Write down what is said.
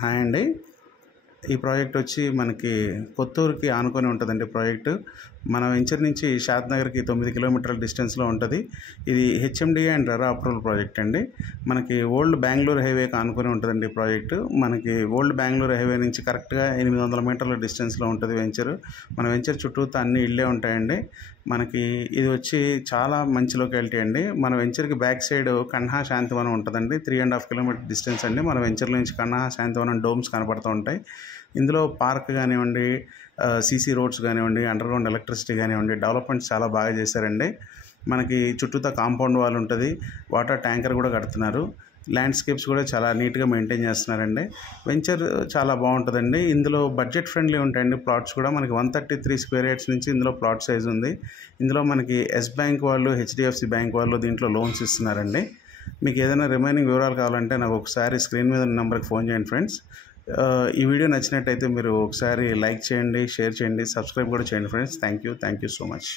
Hi అండి. ఈ project వచ్చి మనకి కొత్తూరుకి ఆనుకొని ఉంటుందండి. ప్రాజెక్టు మన వెంచర్ నుంచి షాద్నగర్కి 9 కిలోమీటర్ల డిస్టెన్స్లో ఉంటుంది. ఇది HMDA and RERA approval project అండి. మనకి ఓల్డ్ బెంగళూరు హైవేకి ఆనుకొని ఉంటుందండి ప్రాజెక్టు. మనకి ఓల్డ్ బెంగళూరు హైవే నుంచి కరెక్ట్గా 800 మీటర్ల డిస్టెన్స్లో ఉంటుంది వెంచరు. మన వెంచర్ చుట్టూతో అన్ని ఇళ్ళే ఉంటాయండి. మనకి ఇది వచ్చి చాలా మంచి లొకాలిటీ అండి. మన వెంచర్కి బ్యాక్ సైడ్ కన్హా శాంతివనం ఉంటుందండి. 3.5 కిలోమీటర్ డిస్టెన్స్ అండి. మన వెంచర్ నుంచి కన్హా శాంతివనం డోమ్స్ కనపడుతూ ఉంటాయి. ఇందులో పార్క్ కానివ్వండి, సీసీ రోడ్స్ కానివ్వండి, అండర్గ్రౌండ్ ఎలక్ట్రిసిటీ కానివ్వండి, డెవలప్మెంట్స్ చాలా బాగా చేశారండి. మనకి చుట్టూతా కాంపౌండ్ వాల్ ఉంటుంది. వాటర్ ట్యాంకర్ కూడా కడుతున్నారు. ల్యాండ్స్కేప్స్ కూడా చాలా నీట్గా మెయింటైన్ చేస్తున్నారండి. వెంచర్ చాలా బాగుంటుందండి. ఇందులో బడ్జెట్ ఫ్రెండ్లీ ఉంటాయండి. ప్లాట్స్ కూడా మనకి 133 స్క్వేర్ యార్డ్స్ నుంచి ఇందులో ప్లాట్ సైజ్ ఉంది. ఇందులో మనకి ఎస్ బ్యాంక్ వాళ్ళు, హెచ్డిఎఫ్సి బ్యాంక్ వాళ్ళు దీంట్లో లోన్స్ ఇస్తున్నారండి. మీకు ఏదైనా రిమైనింగ్ వివరాలు కావాలంటే నాకు ఒకసారి స్క్రీన్ మీద ఉన్న నెంబర్కి ఫోన్ చేయండి ఫ్రెండ్స్. ఈ వీడియో నచ్చినట్టయితే మీరు ఒకసారి లైక్ చేయండి, షేర్ చేయండి, సబ్స్క్రైబ్ కూడా చేయండి friends. Thank you so much.